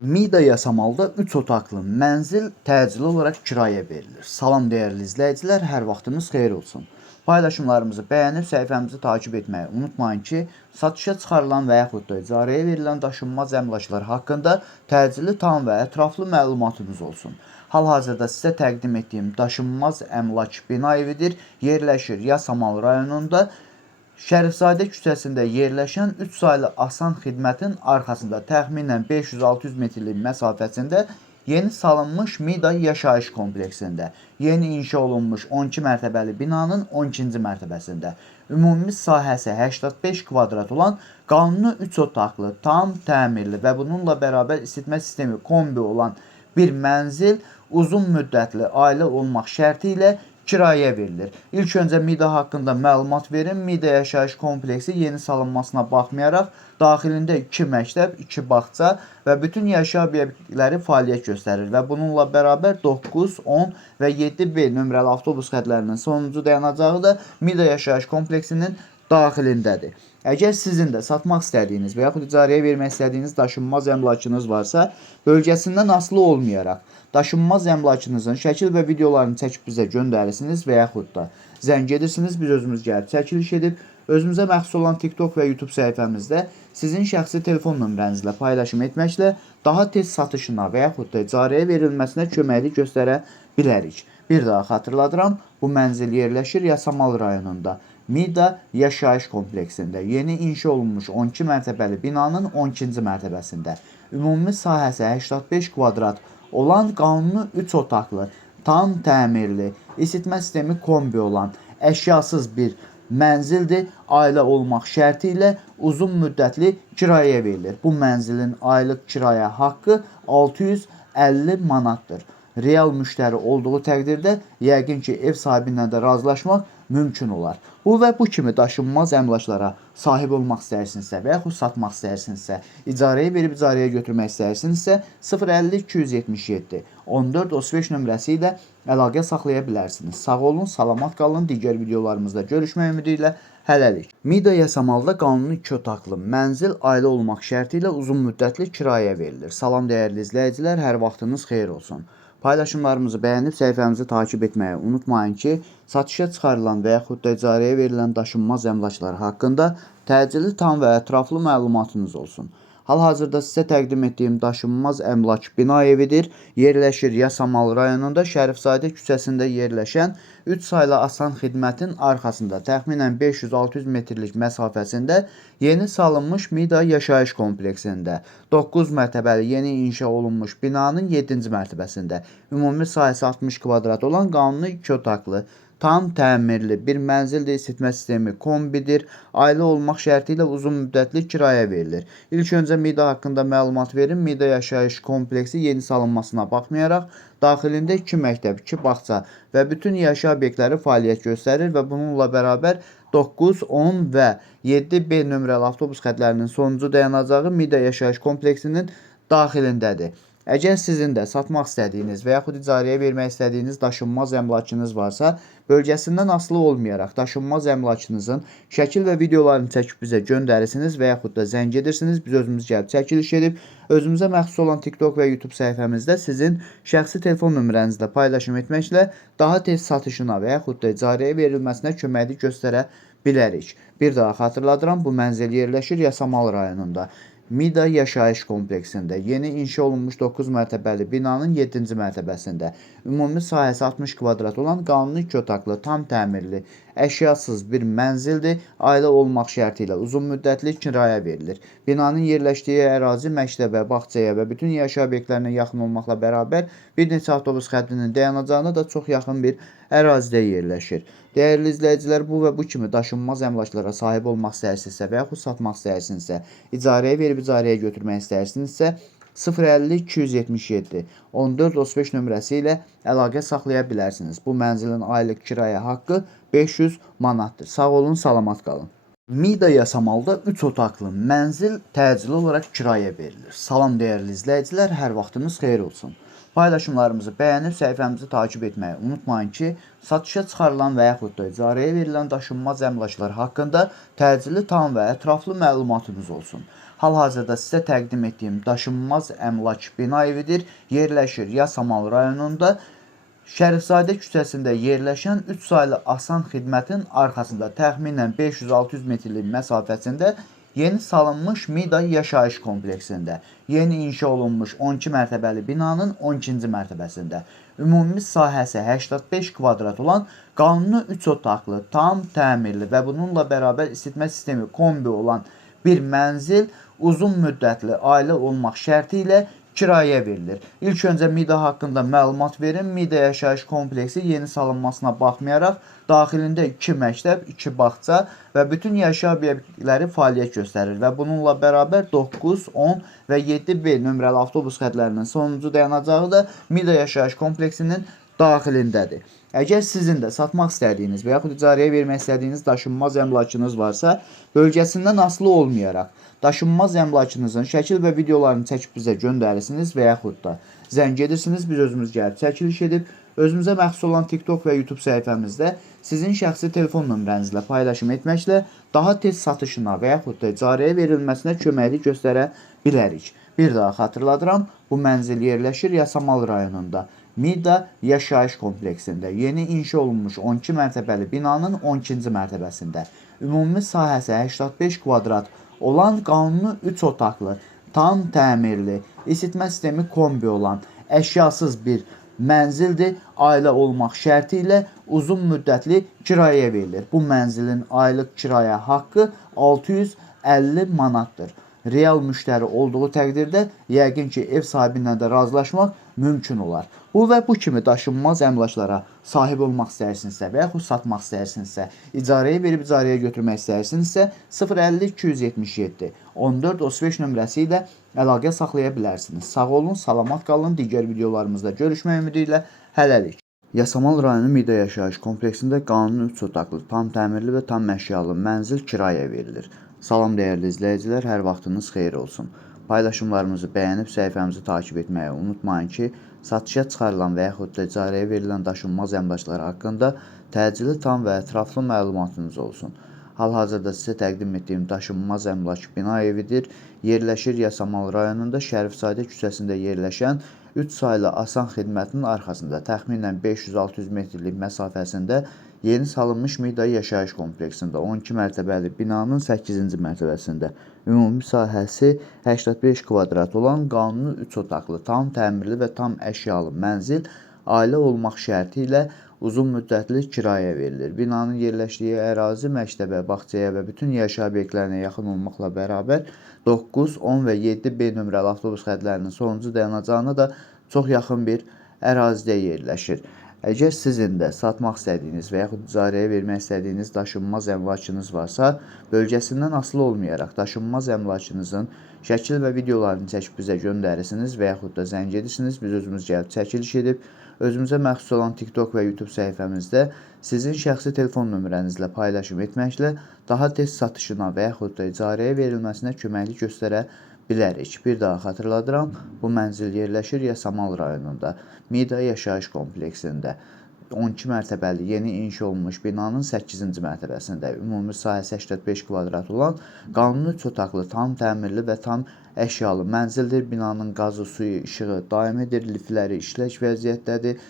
Mida Yasamalda 3 otaqlı mənzil təcili olaraq kirayə verilir. Salam dəyərli izləyicilər, hər vaxtınız xeyir olsun. Paylaşımlarımızı bəyənib səhifəmizi takib etməyi unutmayın ki, satışa çıxarılan və yaxud da icarəyə verilən daşınmaz əmlaklar haqqında təcili, tam və ətraflı məlumatınız olsun. Hal-hazırda sizə təqdim etdiyim daşınmaz əmlak bina evidir. Yerləşir Yasamal rayonunda. Şərifzadə küçəsində yerləşən 3 saylı Asan xidmətin arxasında təxminən 500-600 metrlik məsafəsində yeni salınmış Mida yaşayış kompleksində, yeni inşa olunmuş 12 mərtəbəli binanın 12-ci mərtəbəsində, ümumi sahəsi 85 kvadrat olan, qanuni 3 otaqlı, tam təmirli və bununla bərabər isitmə sistemi kombi olan bir mənzil uzun müddətli ailə olmaq şərti ilə kirayə verilir. İlk öncə Mida haqqında məlumat verim. Mida yaşayış kompleksi yeni salınmasına baxmayaraq, daxilində 2 məktəb, 2 bağça və bütün yaşayış obyektləri fəaliyyət göstərir və bununla bərabər 9, 10 və 7B nömrəli avtobus xətlərinin sonuncu dayanacağı da Mida yaşayış kompleksinin daxilindədir. Əgər sizin də satmaq istədiyiniz və yaxud icarəyə vermək istədiyiniz daşınmaz əmlakınız varsa, bölgəsindən asılı olmayaraq daşınmaz əmlakınızın şəkil və videolarını çəkib bizə göndərirsiniz və yaxud da zəng edirsiniz, biz özümüz gəlib çəkiliş edib, özümüzə məxsus olan TikTok və YouTube səhifəmizdə sizin şəxsi telefon nömrənizlə paylaşım etməklə daha tez satışına və yaxud da icarəyə verilməsinə köməklik göstərə bilərik. Bir daha xatırladıram, bu mənzil yerləşir Yasamal rayonunda. Mida yaşayış kompleksində yeni inşa olunmuş 12 mərtəbəli binanın 12-ci mərtəbəsində. Ümumi sahəsi 85 kvadrat olan, qanuni 3 otaqlı, tam təmirli, isitmə sistemi kombi olan, əşyasız bir mənzildir. Ailə olmaq şərti ilə uzun müddətli kirayə verilir. Bu mənzilin aylıq kirayə haqqı 650 manatdır. Real müştəri olduğu təqdirdə yəqin ki, ev sahibi ilə də razılaşmaq mümkün olar. Bu və bu kimi daşınmaz əmlaklara sahib olmaq istəyirsinizsə və yaxud satmaq istəyirsinizsə, icarəyə verib icarəyə götürmək istəyirsinizsə 050 277 14 35 nömrəsi ilə əlaqə saxlaya bilərsiniz. Sağ olun, salamat qalın. Digər videolarımızda görüşmək ümidi ilə hələlik. Mida Yasamalda qanuni 2 otaqlı mənzil ailə olmaq şərti ilə uzun müddətli kirayə verilir. Salam dəyərli izləyicilər, hər vaxtınız xeyir olsun. Paylaşımlarımızı bəyənib səhifəmizi takib etməyi unutmayın ki, satışa çıxarılan və yaxud da icarəyə verilən daşınmaz əmlaklar haqqında təcili, tam və ətraflı məlumatınız olsun. Hal-hazırda sizə təqdim etdiyim daşınmaz əmlak bina evidir. Yerləşir Yasamal rayonunda Şərifzadə küçəsində yerləşən 3 saylı Asan xidmətin arxasında təxminən 500-600 metrlik məsafəsində yeni salınmış Mida yaşayış kompleksində 9 mərtəbəli yeni inşa olunmuş binanın 7-ci mərtəbəsində ümumi sahəsi 60 kvadrat olan, qanuni 2 otaqlı, tam təmirli bir mənzildir. İsitmə sistemi kombidir. Ailə olmaq şərti ilə uzun müddətli kirayə verilir. İlk öncə Mida haqqında məlumat verim. Mida yaşayış kompleksi yeni salınmasına baxmayaraq, daxilində 2 məktəb, 2 bağça və bütün yaşayış obyektləri fəaliyyət göstərir və bununla bərabər 9, 10 və 7B nömrəli avtobus xətlərinin sonuncu dayanacağı Mida yaşayış kompleksinin daxilindədir. Əgər sizin də satmaq istədiyiniz və yaxud icarəyə vermək istədiyiniz daşınmaz əmlakınız varsa, bölgəsindən asılı olmayaraq daşınmaz əmlakınızın şəkil və videolarını çəkib bizə göndərirsiniz və yaxud da zəng edirsiniz, biz özümüz gəlib çəkiliş edib, özümüzə məxsus olan TikTok və YouTube səhifəmizdə sizin şəxsi telefon nömrənizlə paylaşım etməklə daha tez satışına və yaxud da icarəyə verilməsinə köməklik göstərə bilərik. Bir daha xatırladıram, bu mənzil yerləşir Yasamal rayonunda. Mida yaşayış kompleksində yeni inşa olunmuş 9 mərtəbəli binanın 7-ci mərtəbəsində ümumi sahəsi 60 kvadrat olan, qanuni 2 otaqlı, tam təmirli, əşyasız bir mənzildir. Ailə olmaq şərti ilə uzun müddətli kirayə verilir. Binanın yerləşdiyi ərazi məktəbə, bağçaya və bütün yaşayış obyektlərinə yaxın olmaqla bərabər bir neçə avtobus xəttinin dayanacağına da çox yaxın bir ərazidə yerləşir. Dəyərli izləyicilər, bu və bu kimi daşınmaz əmlaklara sahib olmaq istəyirsinizsə və yaxud satmaq istəyirsinizsə, icarəyə verib icarəyə götürmək istəyirsinizsə 050 277 14 35 nömrəsi ilə əlaqə saxlaya bilərsiniz. Bu mənzilin aylıq kirayə haqqı 500 manatdır. Sağ olun, salamat qalın. Mida Yasamalda 3 otaqlı mənzil təcili olaraq kirayə verilir. Salam dəyərli izləyicilər, hər vaxtınız xeyir olsun. Paylaşımlarımızı bəyənib səhifəmizi takib etməyi unutmayın ki, satışa çıxarılan və yaxud da icarəyə verilən daşınmaz əmlaklar haqqında təcili, tam və ətraflı məlumatınız olsun. Hal-hazırda sizə təqdim etdiyim daşınmaz əmlak bina evidir. Yerləşir Yasamal rayonunda. Şərifzadə küçəsində yerləşən 3 saylı Asan xidmətin arxasında təxminən 500-600 metrlik məsafəsində yeni salınmış Mida yaşayış kompleksində, yeni inşa olunmuş 12 mərtəbəli binanın 12-ci mərtəbəsində, ümumi sahəsi 85 kvadrat olan qanuni 3 otaqlı, tam təmirli və bununla bərabər isitmə sistemi kombi olan bir mənzil uzun müddətli ailə olmaq şərti ilə kirayəyə verilir. İlk öncə Mida haqqında məlumat verin. Mida yaşayış kompleksi yeni salınmasına baxmayaraq, daxilində 2 məktəb, 2 bağça və bütün yaşayış obyektləri fəaliyyət göstərir və bununla bərabər 9, 10 və 7B nömrəli avtobus xətlərinin sonuncu dayanacağı da Mida yaşayış kompleksinin daxilindədir. Əgər sizin də satmaq istədiyiniz və yaxud icarəyə vermək istədiyiniz daşınmaz əmlakınız varsa, bölgəsindən asılı olmayaraq, daşınmaz əmlakınızın şəkil və videolarını çəkib bizə göndərirsiniz və yaxud da zəng edirsiniz, biz özümüz gəlib çəkiliş edib, özümüzə məxsus olan TikTok və YouTube səhifəmizdə sizin şəxsi telefon nömrənizlə paylaşım etməklə daha tez satışına və yaxud da icarəyə verilməsinə köməklik göstərə bilərik. Bir daha xatırladıram, bu mənzil yerləşir Yasamal rayonunda. Mida yaşayış kompleksində yeni inşa olunmuş 12 mərtəbəli binanın 12-ci mərtəbəsində. Ümumi sahəsi 85 kvadrat olan qanuni 3 otaqlı, tam təmirli, isitmə sistemi kombi olan, əşyasız bir mənzildir. Ailə olmaq şərti ilə uzun müddətli kirayəyə verilir. Bu mənzilin aylıq kirayə haqqı 650 manatdır. Real müştəri olduğu təqdirdə yəqin ki, ev sahibi ilə də razılaşmaq mümkün olar. Bu və bu kimi daşınmaz əmlaklara sahib olmaq istəyirsinizsə və yaxud satmaq istəyirsinizsə, icarəyə verib icarəyə götürmək istəyirsinizsə 050-277 1435 nömrəsi ilə əlaqə saxlaya bilərsiniz. Sağ olun, salamat qalın. Digər videolarımızda görüşmək ümidi ilə hələlik. Yasamal rayonu Mida yaşayış kompleksində qanuni 3 otaqlı, tam təmirli və tam əşyalı mənzil kirayəyə verilir. Salam dəyərli izləyicilər, hər vaxtınız xeyir olsun. Paylaşımlarımızı bəyənib səhifəmizi takib etməyi unutmayın ki, satışa çıxarılan və yaxud da icarəyə verilən daşınmaz əmlaklar haqqında təcili, tam və ətraflı məlumatınız olsun. Hal-hazırda sizə təqdim etdiyim daşınmaz əmlak bina evidir. Yerləşir Yasamal rayonunda Şərifzadə küçəsində yerləşən 3 saylı Asan xidmətinin arxasında təxminən 500-600 metrlik məsafəsində yeni salınmış Mida yaşayış kompleksində 12 mərtəbəli binanın 8-ci mərtəbəsində ümumi sahəsi 85 kvadrat olan qanuni 3 otaqlı, tam təmirli və tam əşyalı mənzil ailə olmaq şərti ilə uzun müddətli kirayəyə verilir. Binanın yerləşdiyi ərazi məktəbə, bağçaya və bütün yaşayış obyektlərinə yaxın olmaqla bərabər 9, 10 və 7B nömrəli avtobus xətlərinin sonuncu dayanacağına da çox yaxın bir ərazidə yerləşir. Əgər sizin də satmaq istədiyiniz və yaxud icarəyə vermək istədiyiniz daşınmaz əmlakınız varsa, bölgəsindən asılı olmayaraq daşınmaz əmlakınızın şəkil və videolarını çəkib bizə göndərirsiniz və yaxud da zəng edirsiniz, biz özümüz gəlib çəkiliş edib, özümüzə məxsus olan TikTok və YouTube səhifəmizdə sizin şəxsi telefon nömrənizlə paylaşım etməklə daha tez satışına və yaxud da icarəyə verilməsinə köməklik göstərə bilərik. Bir daha xatırladıram, bu mənzil yerləşir Yasamal rayonunda, Mida yaşayış kompleksində. 12 mərtəbəli yeni inşa olunmuş binanın 8-ci mərtəbəsində ümumi sahəsi 85 kvadrat olan qanuni 3 otaqlı, tam təmirli və tam əşyalı mənzildir. Binanın qazı, suyu, işığı daimidir, liftləri işlək vəziyyətdədir,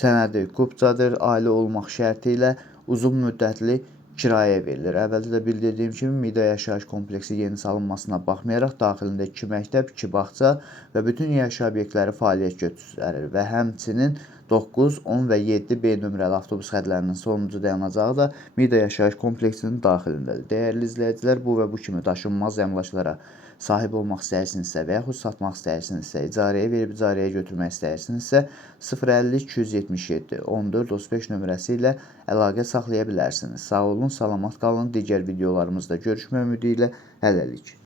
sənədi kupcadır, ailə olmaq şərti ilə uzun müddətli kirayəyə verilir. Əvvəldə də bildirdiyim kimi Mida yaşayış kompleksi yeni salınmasına baxmayaraq daxilində 2 məktəb, 2 bağça və bütün yaşayış obyektləri fəaliyyət göstərir və həmçinin 9, 10 və 7B nömrəli avtobus xətlərinin sonuncu dayanacağı da Mida yaşayış kompleksinin daxilindədir. Dəyərli izləyicilər, bu və bu kimi daşınmaz əmlaklara sahib olmaq istəyirsinizsə və yaxud satmaq istəyirsinizsə, icarəyə verib icarəyə götürmək istəyirsinizsə 050-277 1435 nömrəsi ilə əlaqə saxlaya bilərsiniz. Sağ olun, salamat qalın. Digər videolarımızda görüşmək ümidi ilə hələlik.